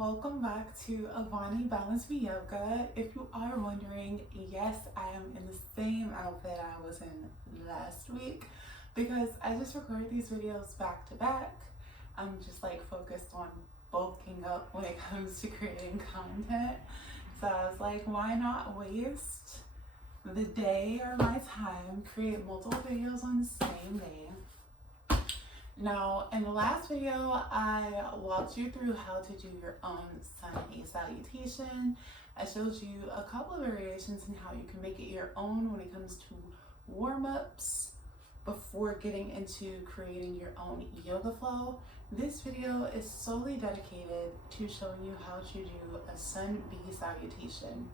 welcome back to Avani Balance Me Yoga. If you are wondering, yes, I am in the same outfit I was in last week because I just recorded these videos back to back. I'm just like focused on bulking up when it comes to creating content. So I was like, why not waste the day or my time, create multiple videos on the same day. Now, in the last video, I walked you through how to do your own sun A salutation. I showed you a couple of variations in how you can make it your own when it comes to warm-ups before getting into creating your own yoga flow. This video is solely dedicated to showing you how to do a sun B salutation.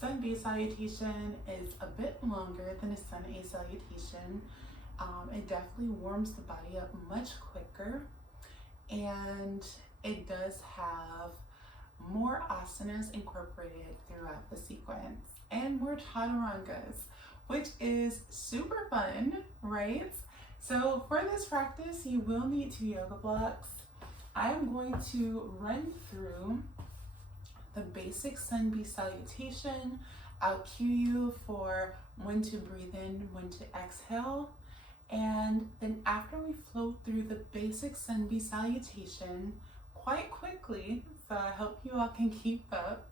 Sun B salutation is a bit longer than a sun A salutation. It definitely warms the body up much quicker, and it does have more asanas incorporated throughout the sequence and more chaturangas, which is super fun, right? So for this practice, you will need 2 yoga blocks. I'm going to run through the basic sun B salutation. I'll cue you for when to breathe in, when to exhale. And then after we flow through the basic sun B salutation quite quickly, so I hope you all can keep up,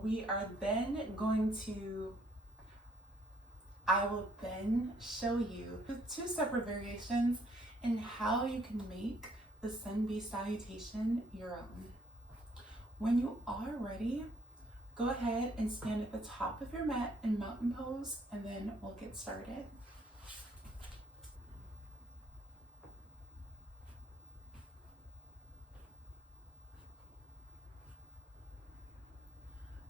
we are then going to, I will then show you the 2 separate variations in how you can make the sun B salutation your own. When you are ready, go ahead and stand at the top of your mat in mountain pose, and then we'll get started.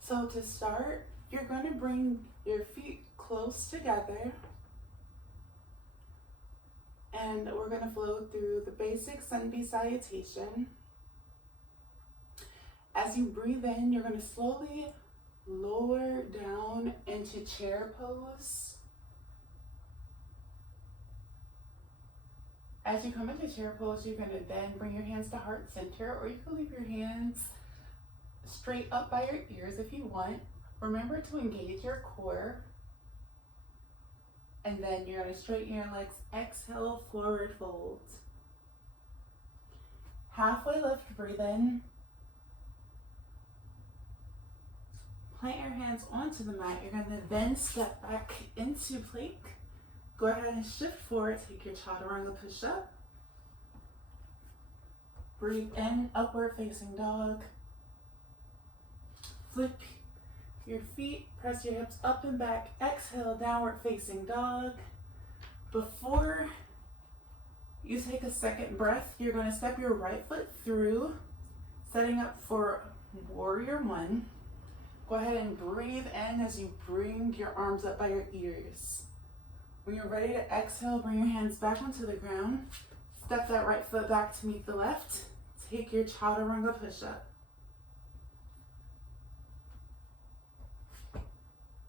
So to start, you're going to bring your feet close together, and we're going to flow through the basic sun B salutation. As you breathe in, you're going to slowly lower down into chair pose. As you come into chair pose, you're going to then bring your hands to heart center, or you can leave your hands straight up by your ears if you want. Remember to engage your core. And then you're going to straighten your legs. Exhale, forward fold. Halfway lift, breathe in. Plant your hands onto the mat. You're going to then step back into plank. Go ahead and shift forward. Take your chaturanga push-up. Breathe in, upward facing dog. Flip your feet, press your hips up and back. Exhale, downward facing dog. Before you take a second breath, you're going to step your right foot through, setting up for warrior 1. Go ahead and breathe in as you bring your arms up by your ears. When you're ready to exhale, bring your hands back onto the ground. Step that right foot back to meet the left. Take your chaturanga push-up.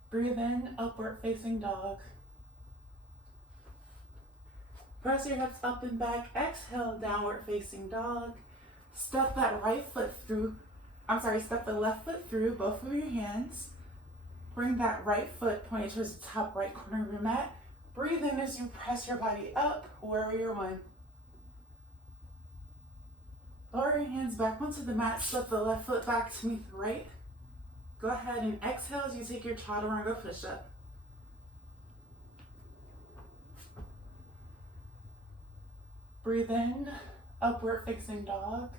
Breathe in, upward facing dog. Press your hips up and back. Exhale, downward facing dog. Step that right foot through, step the left foot through both of your hands. Bring that right foot pointed towards the top right corner of your mat. Breathe in as you press your body up, warrior 1. Lower your hands back onto the mat. Step the left foot back to meet the right. Go ahead and exhale as you take your chaturanga push-up. Breathe in, upward facing dog.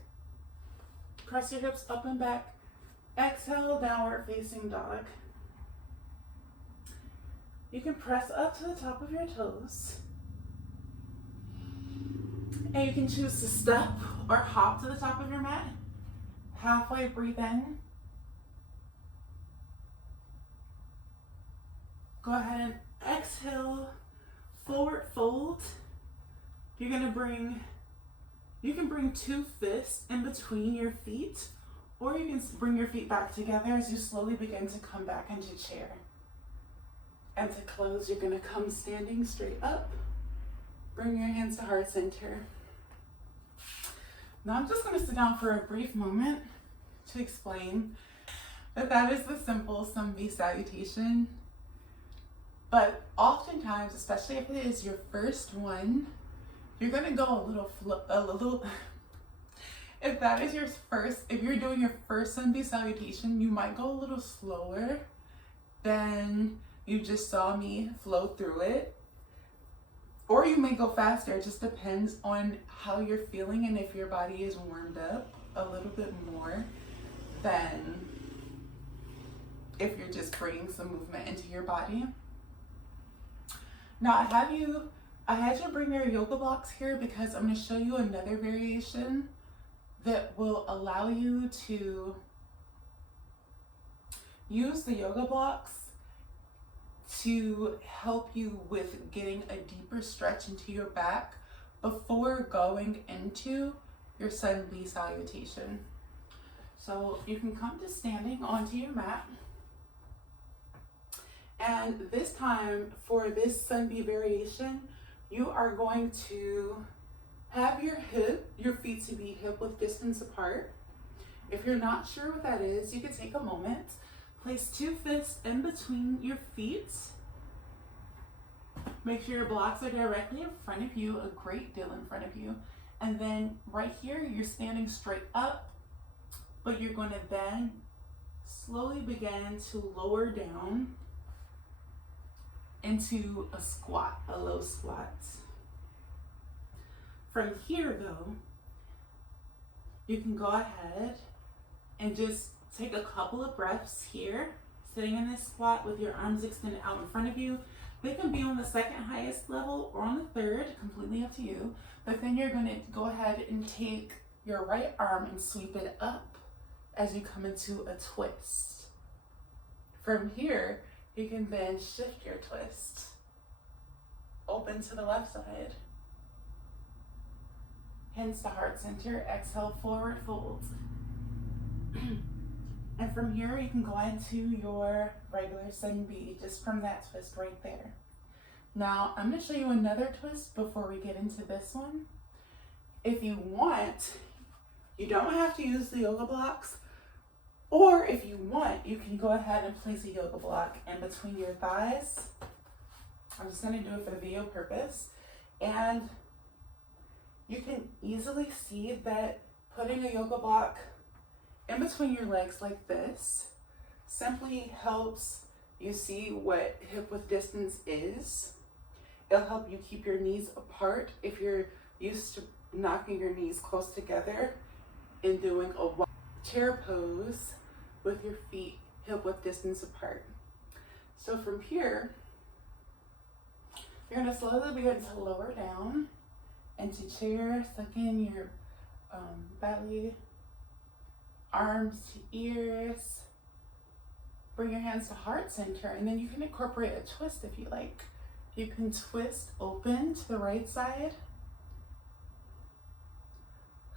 Press your hips up and back. Exhale, downward facing dog. You can press up to the top of your toes. And you can choose to step or hop to the top of your mat. Halfway, breathe in. Go ahead and exhale, forward fold. You can bring 2 fists in between your feet, or you can bring your feet back together as you slowly begin to come back into chair. And to close, you're going to come standing straight up. Bring your hands to heart center. Now I'm just going to sit down for a brief moment to explain that is the simple sun B salutation. But oftentimes, especially if it is your first one, you're going to go a little if that is if you're doing your first sun B salutation, you might go a little slower than you just saw me flow through it. Or you may go faster. It just depends on how you're feeling and if your body is warmed up a little bit more than if you're just bringing some movement into your body. Now I had you bring your yoga blocks here because I'm going to show you another variation that will allow you to use the yoga blocks to help you with getting a deeper stretch into your back before going into your sun B salutation. So you can come to standing onto your mat. And this time for this sun B variation, you are going to have your feet to be hip width distance apart. If you're not sure what that is, you can take a moment. Place 2 fists in between your feet. Make sure your blocks are directly in front of you, a great deal in front of you. And then right here, you're standing straight up, but you're going to then slowly begin to lower down into a squat, a low squat. From here though, you can go ahead and just take a couple of breaths here, sitting in this squat with your arms extended out in front of you. They can be on the second highest level or on the third, completely up to you. But then you're going to go ahead and take your right arm and sweep it up as you come into a twist. From here, you can then shift your twist. Open to the left side. Hands to heart center. Exhale, forward fold. And from here, you can go into your regular sun B, just from that twist right there. Now, I'm going to show you another twist before we get into this one. If you want, you don't have to use the yoga blocks, or if you want, you can go ahead and place a yoga block in between your thighs. I'm just going to do it for the video purpose. And you can easily see that putting a yoga block in between your legs like this simply helps you see what hip width distance is. It'll help you keep your knees apart if you're used to knocking your knees close together and doing a chair pose with your feet hip width distance apart. So from here, you're going to slowly begin to lower down into chair, suck in your belly, arms to ears. Bring your hands to heart center, and then you can incorporate a twist if you like. You can twist open to the right side,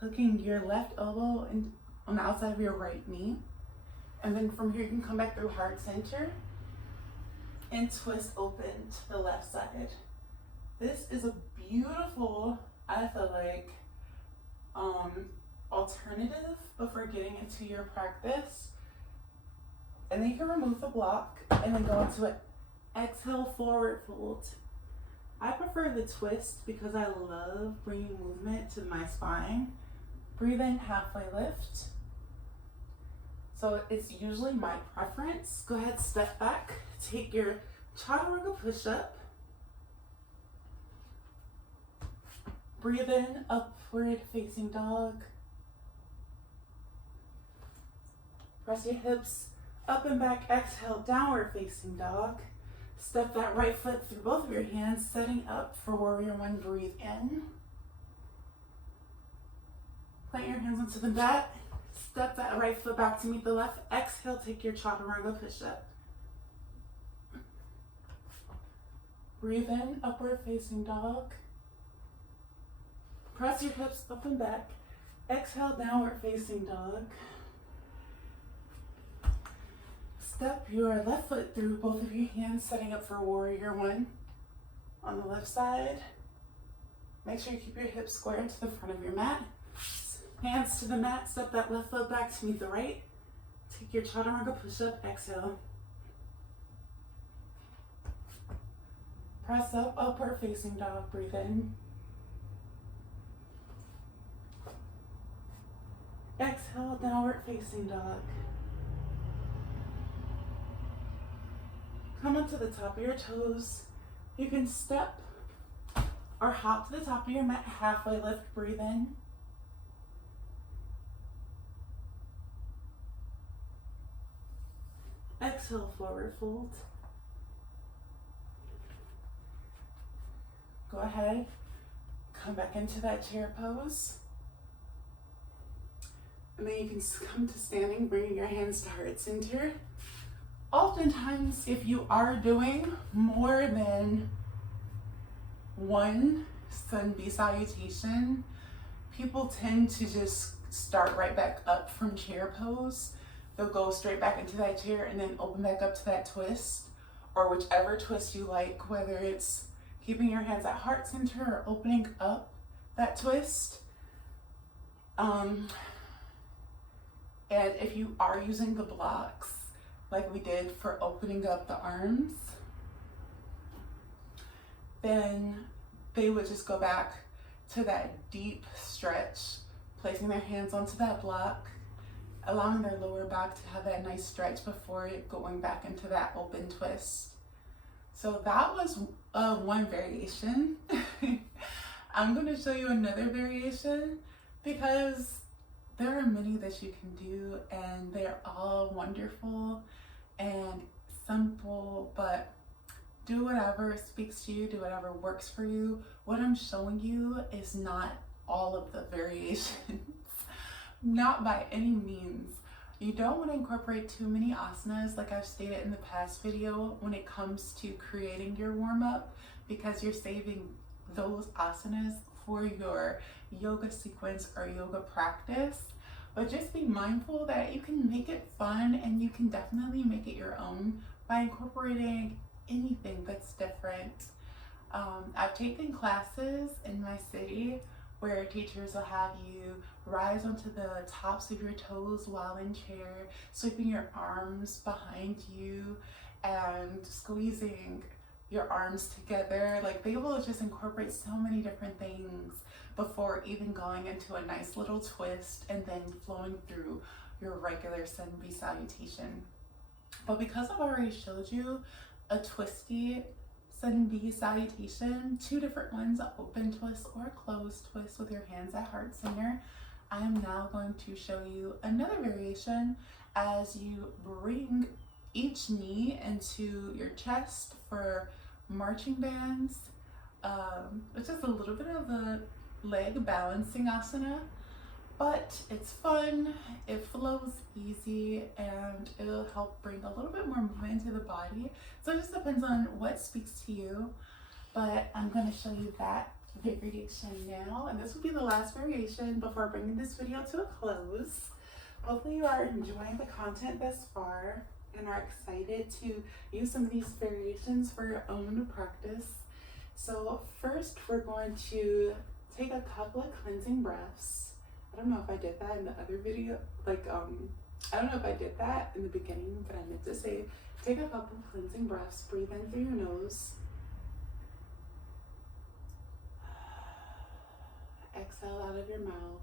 hooking your left elbow on the outside of your right knee. And then from here, you can come back through heart center and twist open to the left side. This is a beautiful, I feel like, alternative before getting into your practice. And then you can remove the block and then go into an exhale forward fold. I prefer the twist because I love bringing movement to my spine. Breathe in, halfway lift. So it's usually my preference. Go ahead, step back, take your chaturanga push-up. Breathe in, upward facing dog. Press your hips up and back, exhale, downward facing dog. Step that right foot through both of your hands, setting up for warrior one. Breathe in. Plant your hands onto the mat. Step that right foot back to meet the left. Exhale, take your chaturanga push-up. Breathe in, upward facing dog. Press your hips up and back. Exhale, downward facing dog. Step your left foot through both of your hands, setting up for warrior one on the left side. Make sure you keep your hips square into the front of your mat. Hands to the mat, step that left foot back to meet the right. Take your chaturanga push-up, exhale. Press up, upward facing dog, breathe in. Exhale, downward facing dog. Come up to the top of your toes. You can step or hop to the top of your mat, halfway lift, breathe in. Exhale, forward fold. Go ahead, come back into that chair pose. And then you can come to standing, bringing your hands to heart center. Oftentimes, if you are doing more than one sun B salutation, people tend to just start right back up from chair pose. They'll go straight back into that chair and then open back up to that twist, or whichever twist you like, whether it's keeping your hands at heart center or opening up that twist. And if you are using the blocks, like we did for opening up the arms, then they would just go back to that deep stretch, placing their hands onto that block, allowing their lower back to have that nice stretch before going back into that open twist. So that was one variation. I'm going to show you another variation because there are many that you can do and they're all wonderful and simple, but do whatever speaks to you, do whatever works for you. What I'm showing you is not all of the variations, not by any means. You don't want to incorporate too many asanas, like I've stated in the past video, when it comes to creating your warm-up, because you're saving those asanas for your yoga sequence or yoga practice. But just be mindful that you can make it fun and you can definitely make it your own by incorporating anything that's different. I've taken classes in my city where teachers will have you rise onto the tops of your toes while in chair, sweeping your arms behind you and squeezing your arms together. Like, they will just incorporate so many different things before even going into a nice little twist and then flowing through your regular sun B salutation. But because I've already showed you a twisty sun B salutation, two different ones, an open twist or a closed twist with your hands at heart center, I am now going to show you another variation as you bring each knee into your chest for marching bands, which is a little bit of a leg balancing asana, but it's fun, it flows easy, and it'll help bring a little bit more movement into the body. So it just depends on what speaks to you, but I'm going to show you that variation now, and this will be the last variation before bringing this video to a close. Hopefully you are enjoying the content thus far and are excited to use some of these variations for your own practice. So first we're going to take a couple of cleansing breaths. I don't know if I did that in the other video, I don't know if I did that in the beginning, but I meant to say take a couple of cleansing breaths. Breathe in through your nose. Exhale out of your mouth.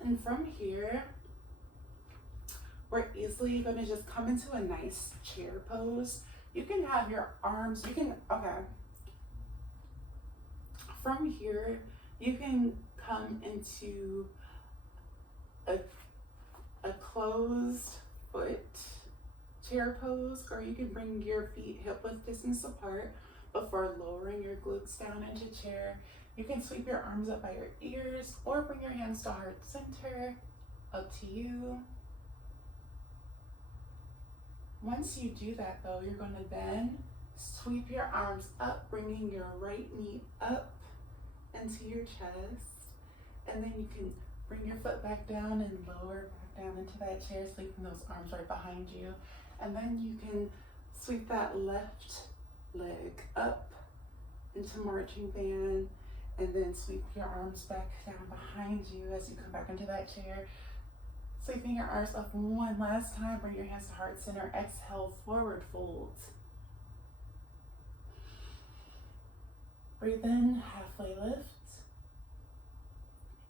And from here, we're easily going to just come into a nice chair pose. You can have your arms, from here, you can come into a closed foot chair pose, or you can bring your feet hip width distance apart before lowering your glutes down into chair. You can sweep your arms up by your ears or bring your hands to heart center, up to you. Once you do that though, you're going to then sweep your arms up, bringing your right knee up into your chest, and then you can bring your foot back down and lower back down into that chair, sweeping those arms right behind you. And then you can sweep that left leg up into marching band, and then sweep your arms back down behind you as you come back into that chair. Sweeping your arms up one last time, bring your hands to heart center, exhale, forward fold. Breathe in, halfway lift.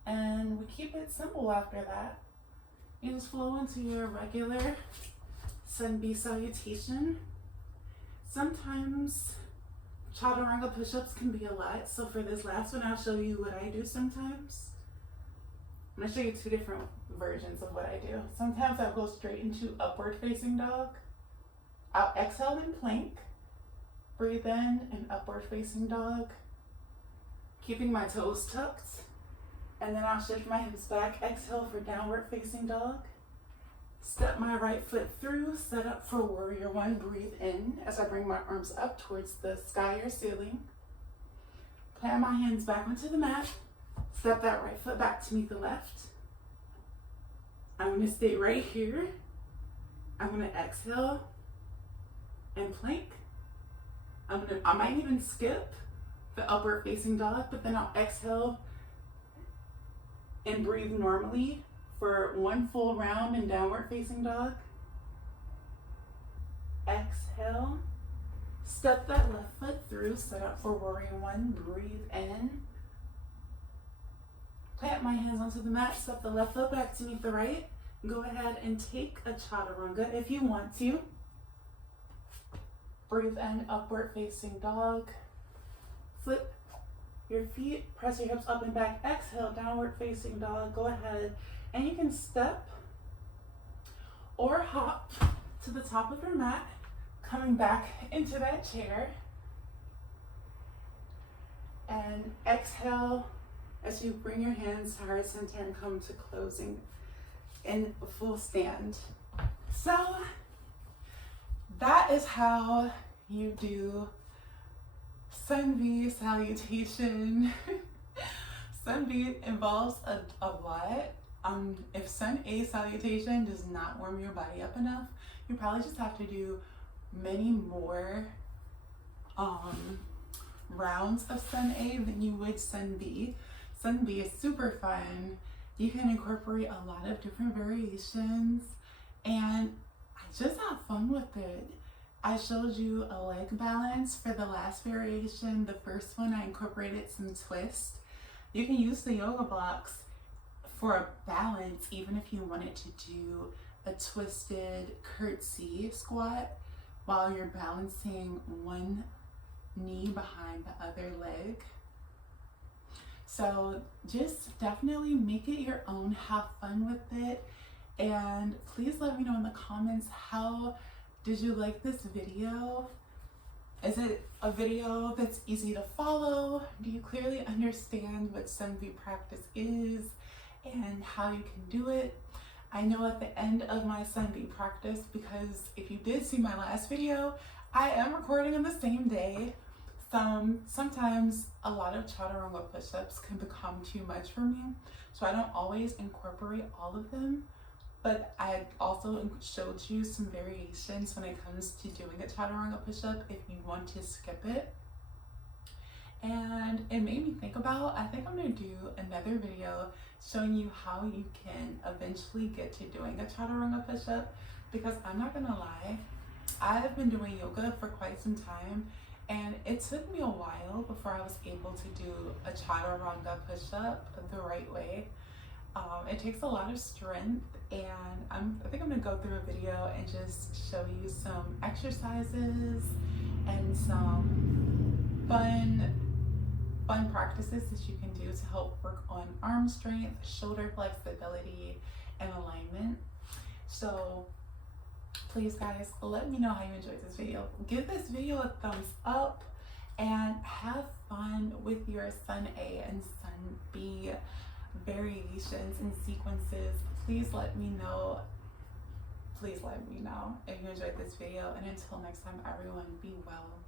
And we keep it simple after that. You just flow into your regular Sun B Salutation. Sometimes chaturanga push-ups can be a lot, so for this last one, I'll show you what I do sometimes. I'm gonna show you two different versions of what I do. Sometimes I'll go straight into upward facing dog. I'll exhale in plank, breathe in and upward facing dog, keeping my toes tucked, and then I'll shift my hips back, exhale for downward facing dog. Step my right foot through, set up for warrior one, breathe in as I bring my arms up towards the sky or ceiling. Plant my hands back onto the mat, step that right foot back to meet the left. I'm gonna stay right here. I'm gonna exhale and plank. I might even skip the upward facing dog, but then I'll exhale and breathe normally for one full round in downward facing dog. Exhale, step that left foot through, set up for warrior one, breathe in. Plant my hands onto the mat, step the left foot back to meet the right. Go ahead and take a chaturanga if you want to. Breathe in, upward facing dog. Flip your feet, press your hips up and back, exhale, downward facing dog. Go ahead and you can step or hop to the top of your mat, coming back into that chair. And exhale as you bring your hands to heart center and come to closing in full stand. So that is how you do Sun B Salutation. Sun B involves a lot. If Sun A Salutation does not warm your body up enough, you probably just have to do many more rounds of Sun A than you would Sun B. Sun B is super fun. You can incorporate a lot of different variations, and I just have fun with it. I showed you a leg balance for the last variation. The first one, I incorporated some twist. You can use the yoga blocks for a balance, even if you wanted to do a twisted curtsy squat while you're balancing one knee behind the other leg. So just definitely make it your own, have fun with it, and please let me know in the comments, how did you like this video? Is it a video that's easy to follow? Do you clearly understand what Sun B practice is and how you can do it? I know at the end of my Sun B practice, because if you did see my last video, I am recording on the same day. Sometimes a lot of chaturanga push-ups can become too much for me, so I don't always incorporate all of them, but I also showed you some variations when it comes to doing a chaturanga push-up if you want to skip it. And it made me think about, I think I'm going to do another video showing you how you can eventually get to doing a chaturanga push-up, because I'm not going to lie, I've been doing yoga for quite some time, and it took me a while before I was able to do a chaturanga push-up the right way. It takes a lot of strength, and I think I'm going to go through a video and just show you some exercises and some fun practices that you can do to help work on arm strength, shoulder flexibility, and alignment. So please guys, let me know how you enjoyed this video. Give this video a thumbs up and have fun with your Sun A and Sun B variations and sequences. Please let me know if you enjoyed this video, and until next time, everyone, be well.